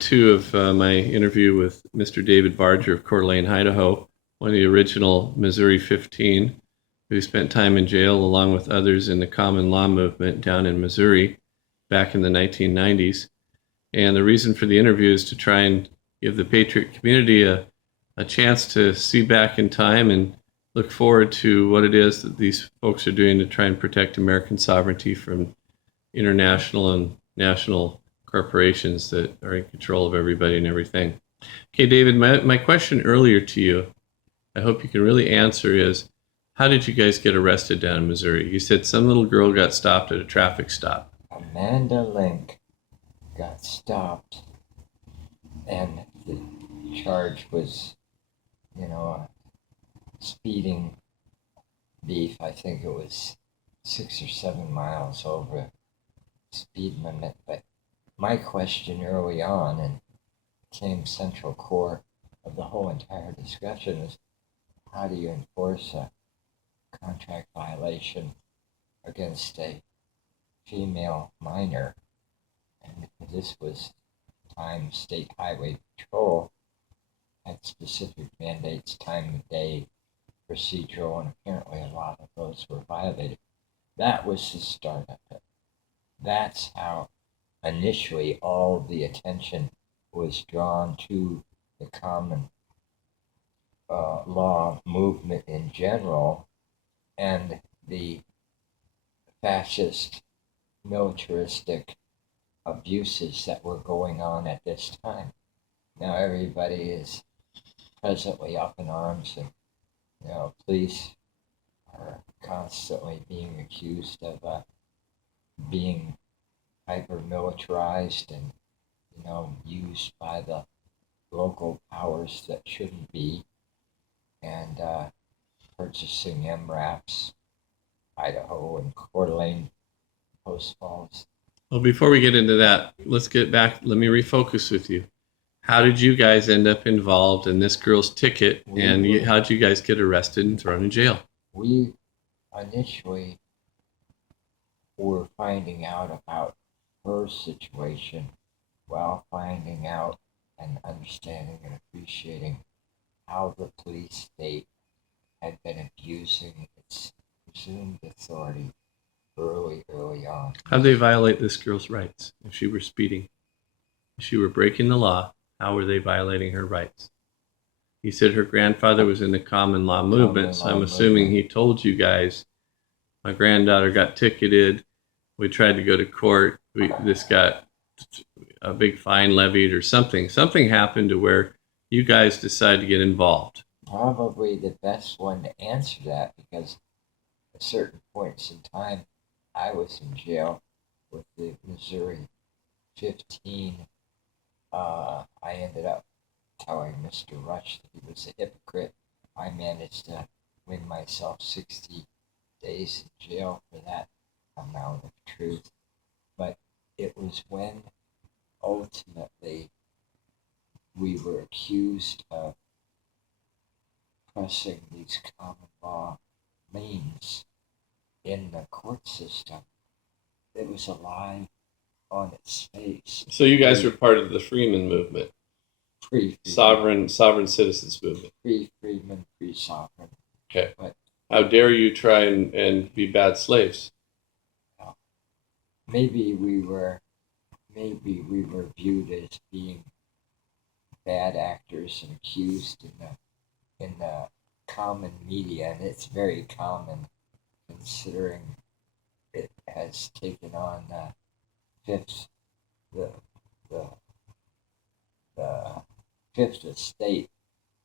2 of my interview with Mr. David Barger of Coeur d'Alene, Idaho, one of the original Missouri 15, who spent time in jail along with others in the common law movement down in Missouri back in the 1990s. And the reason for the interview is to try and give the Patriot community a chance to see back in time and look forward to what it is that these folks are doing to try and protect American sovereignty from international and national corporations that are in control of everybody and everything. Okay, David, my question earlier to you, I hope you can really answer is, how did you guys get arrested down in Missouri? You said some little girl got stopped at a traffic stop. Amanda Link got stopped, and the charge was, speeding beef. I think it was 6 or 7 miles over speed limit. But my question early on, and came central core of the whole entire discussion, is how do you enforce a contract violation against a female minor? And because this was time State Highway Patrol had specific mandates, time of day, procedural, and apparently a lot of those were violated. That was the start of it. That's how initially all the attention was drawn to the common law movement in general and the fascist militaristic abuses that were going on at this time. Now everybody is presently up in arms, and police are constantly being accused of being hyper militarized and used by the local powers that shouldn't be, and purchasing MRAPs, Idaho and Coeur d'Alene, Post Falls. Well, before we get into that, let's get back. Let me refocus with you. How did you guys end up involved in this girl's ticket, and how did you guys get arrested and thrown in jail? We initially were finding out about her situation while finding out and understanding and appreciating how the police state had been abusing its presumed authority early on. How did they violate this girl's rights if she were speeding? If she were breaking the law, how were they violating her rights? He said her grandfather was in the common law movement, so I'm assuming he told you guys, my granddaughter got ticketed, we tried to go to court, this got a big fine levied or something. Something happened to where you guys decided to get involved. Probably the best one to answer that, because at certain points in time, I was in jail with the Missouri 15. I ended up telling Mr. Rush that he was a hypocrite. I managed to win myself 60 days in jail for that amount of truth. But it was when ultimately we were accused of pressing these common law liens in the court system. It was alive on its face. So you guys were part of the Freeman movement, sovereign citizens movement. Freeman, sovereign. Okay. But how dare you try and be bad slaves? Maybe we were viewed as being bad actors and accused in the common media, and it's very common considering it has taken on the fifth estate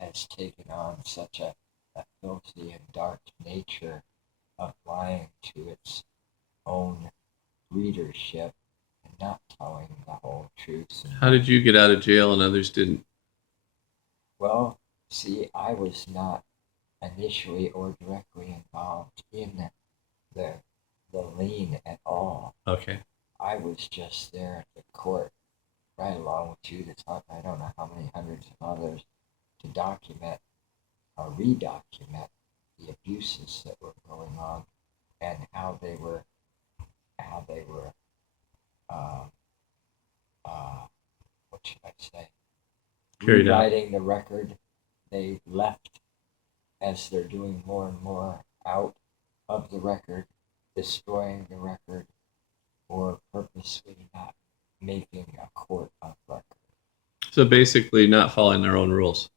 has taken on such a filthy and dark nature of lying to its own readership and not telling the whole truth. How did you get out of jail and others didn't? Well, see, I was not initially or directly involved in the lien at all. Okay. I was just there at the court, right along with you, to talk, I don't know how many hundreds of others, to document or redocument the abuses that were going on and how they were what what should I say? Carried out. Rewriting the record. They left as they're doing more and more out of the record, destroying the record, or purposely not making a court of record. So basically, not following their own rules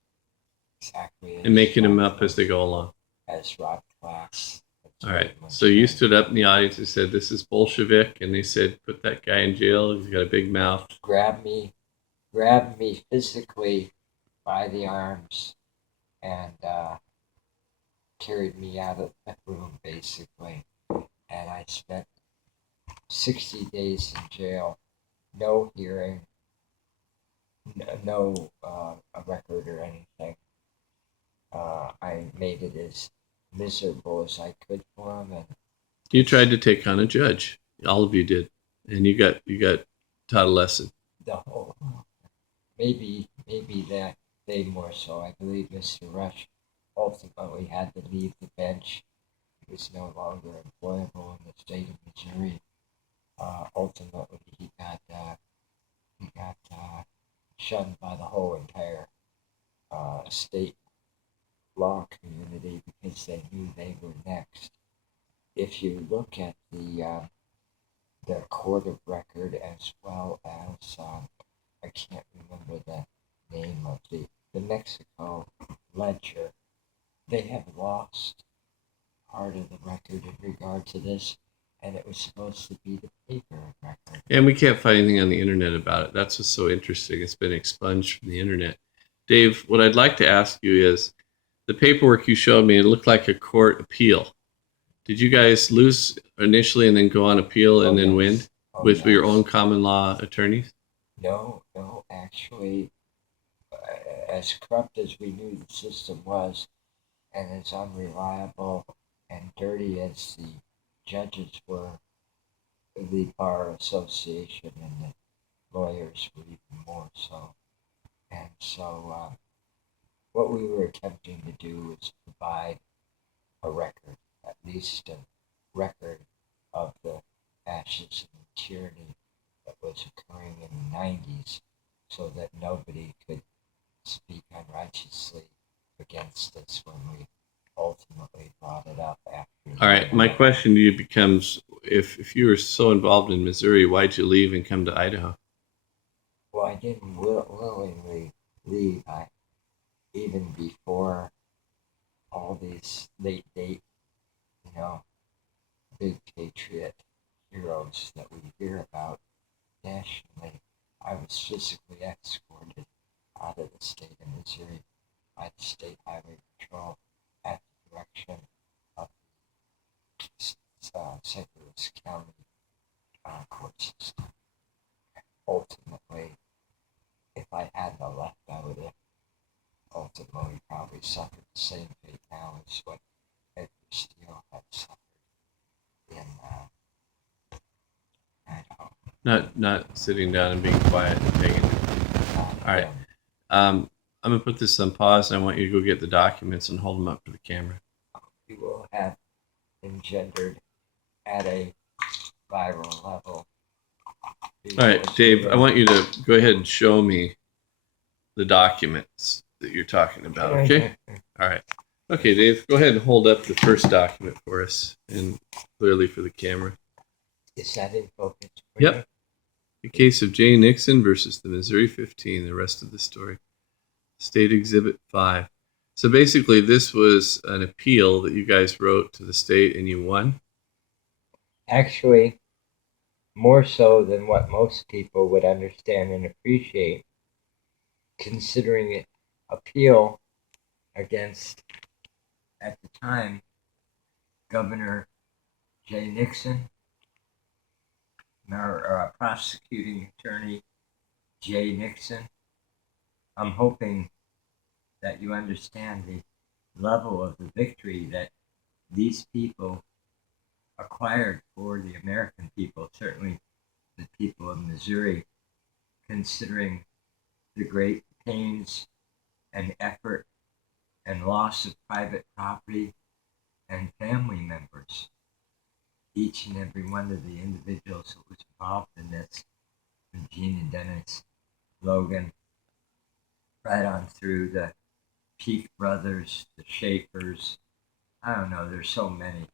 Exactly. and making them up as they go along. As Rob Class. All right. So you stood up in the audience and said, "This is Bolshevik," and they said, "Put that guy in jail. He's got a big mouth." Grabbed me physically by the arms and carried me out of that room, basically. And I spent 60 days in jail, no hearing, no a record or anything. I made it as miserable as I could for him, and You tried to take on a judge. All of you did, and you got taught a lesson. the whole maybe that day more so. I believe Mr. Rush ultimately had to leave the bench. He was no longer employable in the state of Missouri. Ultimately, he got shunned by the whole entire state law community because they knew they were next. If you look at the court of record as well as I can't remember the name of the Mexico ledger, they have lost part of the record in regard to this, and it was supposed to be the paper record. And we can't find anything on the internet about it. That's what's so interesting. It's been expunged from the internet. Dave, what I'd like to ask you is, the paperwork you showed me, it looked like a court appeal. Did you guys lose initially and then go on appeal and then win with your own common law attorneys? No, actually, as corrupt as we knew the system was, and as unreliable and dirty as the judges were, the Bar Association and the lawyers were even more so. And so what we were attempting to do is provide a record, at least a record of the fascism and tyranny that was occurring in the 90s, so that nobody could speak unrighteously against us when we ultimately brought it up after. All right, my question to you becomes, if you were so involved in Missouri, why'd you leave and come to Idaho? Well, I didn't willingly leave. Even before all these late date, big patriot heroes that we hear about nationally, I was physically escorted out of the state of Missouri by the State Highway Patrol at the direction of the St. Louis County court system. Ultimately, if I hadn't left, I would have ultimately probably suffered the same fate now as what Edward Steele had suffered in Idaho. Not sitting down and being quiet and taking it. All right. I'm going to put this on pause, and I want you to go get the documents and hold them up to the camera. You will have engendered at a viral level. All right, Dave, I want you to go ahead and show me the documents that you're talking about, okay? All right. Okay, Dave, go ahead and hold up the first document for us and clearly for the camera. Is that in focus? Yep. The case of Jay Nixon versus the Missouri 15, the rest of the story. State Exhibit 5. So basically, this was an appeal that you guys wrote to the state and you won? Actually, more so than what most people would understand and appreciate, considering it appeal against, at the time, Governor Jay Nixon, our prosecuting attorney Jay Nixon. I'm hoping that you understand the level of the victory that these people acquired for the American people, certainly the people of Missouri, considering the great pains and effort and loss of private property and family members. Each and every one of the individuals who was involved in this, from Gene and Dennis Logan, right on through the Peak Brothers, the Schaefers. I don't know. There's so many.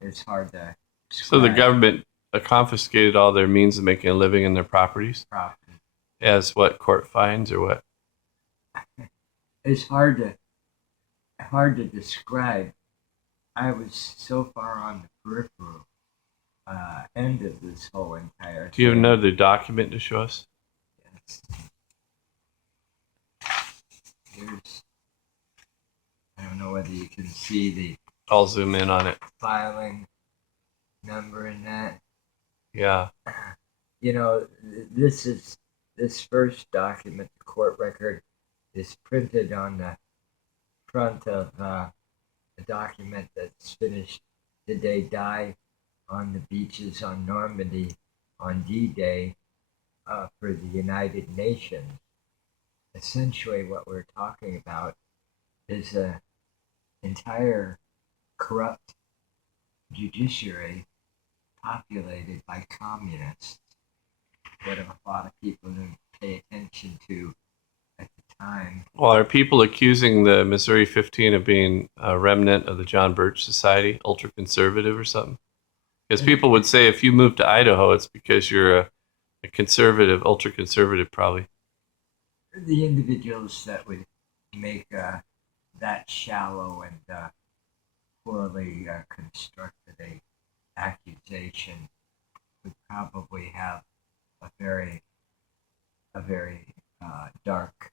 It's hard to So the describe. government confiscated all their means of making a living in their properties Property. as what, court fines or what? It's hard to describe. I was so far on the peripheral end of this whole entire Do you have thing. another document to show us? Yes. Here's, I don't know whether you can see the I'll zoom in on it. filing number in that. Yeah. You know, this first document, the court record, is printed on the front of a document that's finished "Did they die on the beaches on Normandy on D-Day" for the United Nations. Essentially, what we're talking about is an entire corrupt judiciary populated by communists. What a lot of people didn't pay attention to at the time. Well, are people accusing the Missouri 15 of being a remnant of the John Birch Society, ultra conservative or something? Because people would say if you move to Idaho, it's because you're a conservative, ultra conservative, probably. The individuals that would make that shallow and poorly constructed a accusation would probably have a very dark,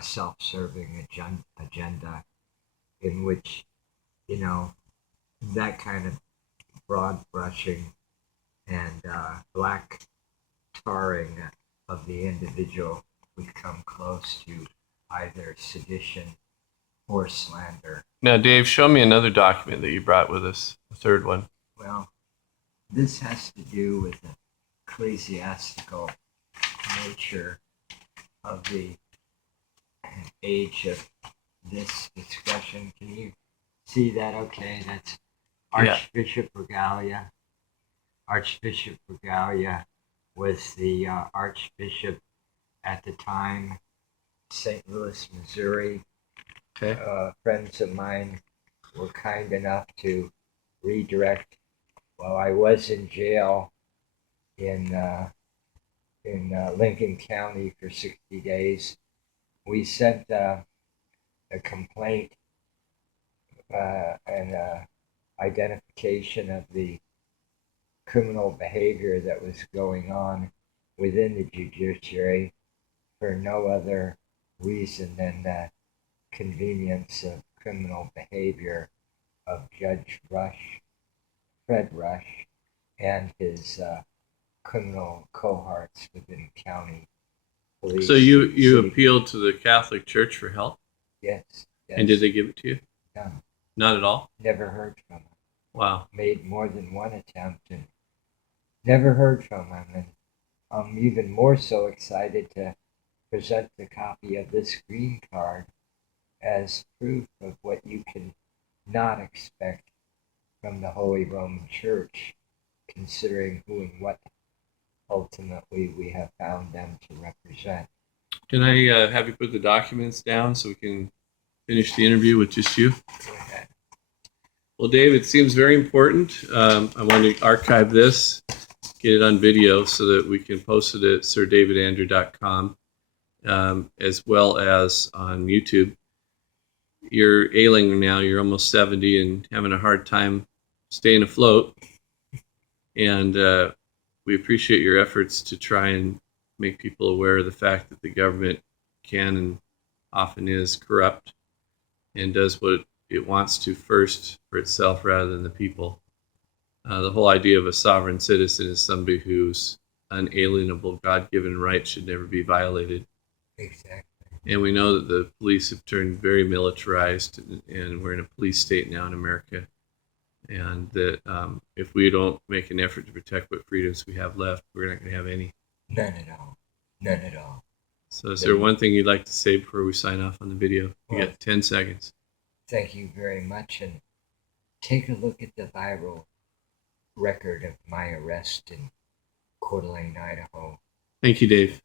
self-serving agenda in which, you know, that kind of broad brushing and black tarring of the individual would come close to either sedition or slander. Now, Dave, show me another document that you brought with us, the third one. Well, this has to do with the ecclesiastical nature of the age of this discussion. Can you see that? Okay, that's Archbishop Regalia. Archbishop Regalia was the Archbishop at the time, St. Louis, Missouri. Okay. Friends of mine were kind enough to redirect while I was in jail in Lincoln County for 60 days. We sent a complaint and identification of the criminal behavior that was going on within the judiciary for no other reason than the convenience of criminal behavior of Judge Fred Rush, and his criminal cohorts within county police. So you appealed to the Catholic Church for help? Yes. And did they give it to you? No. Not at all? Never heard from him. Wow. Made more than one attempt and never heard from him. And I'm even more so excited to present the copy of this green card as proof of what you can not expect from the Holy Roman Church, considering who and what ultimately we have found them to represent. Can I have you put the documents down so we can finish the interview with just you? Go ahead. Well, Dave, it seems very important. I want to archive this, get it on video so that we can post it at sirdavidandrew.com, as well as on YouTube. You're ailing now. You're almost 70 and having a hard time staying afloat. And we appreciate your efforts to try and make people aware of the fact that the government can and often is corrupt and does what it wants to first for itself rather than the people. The whole idea of a sovereign citizen is somebody whose unalienable God-given rights should never be violated. Exactly. And we know that the police have turned very militarized, and we're in a police state now in America. And that if we don't make an effort to protect what freedoms we have left, we're not going to have any. None at all. None at all. So is there one thing you'd like to say before we sign off on the video? You got 10 seconds. Thank you very much. And take a look at the viral record of my arrest in Coeur d'Alene, Idaho. Thank you, Dave.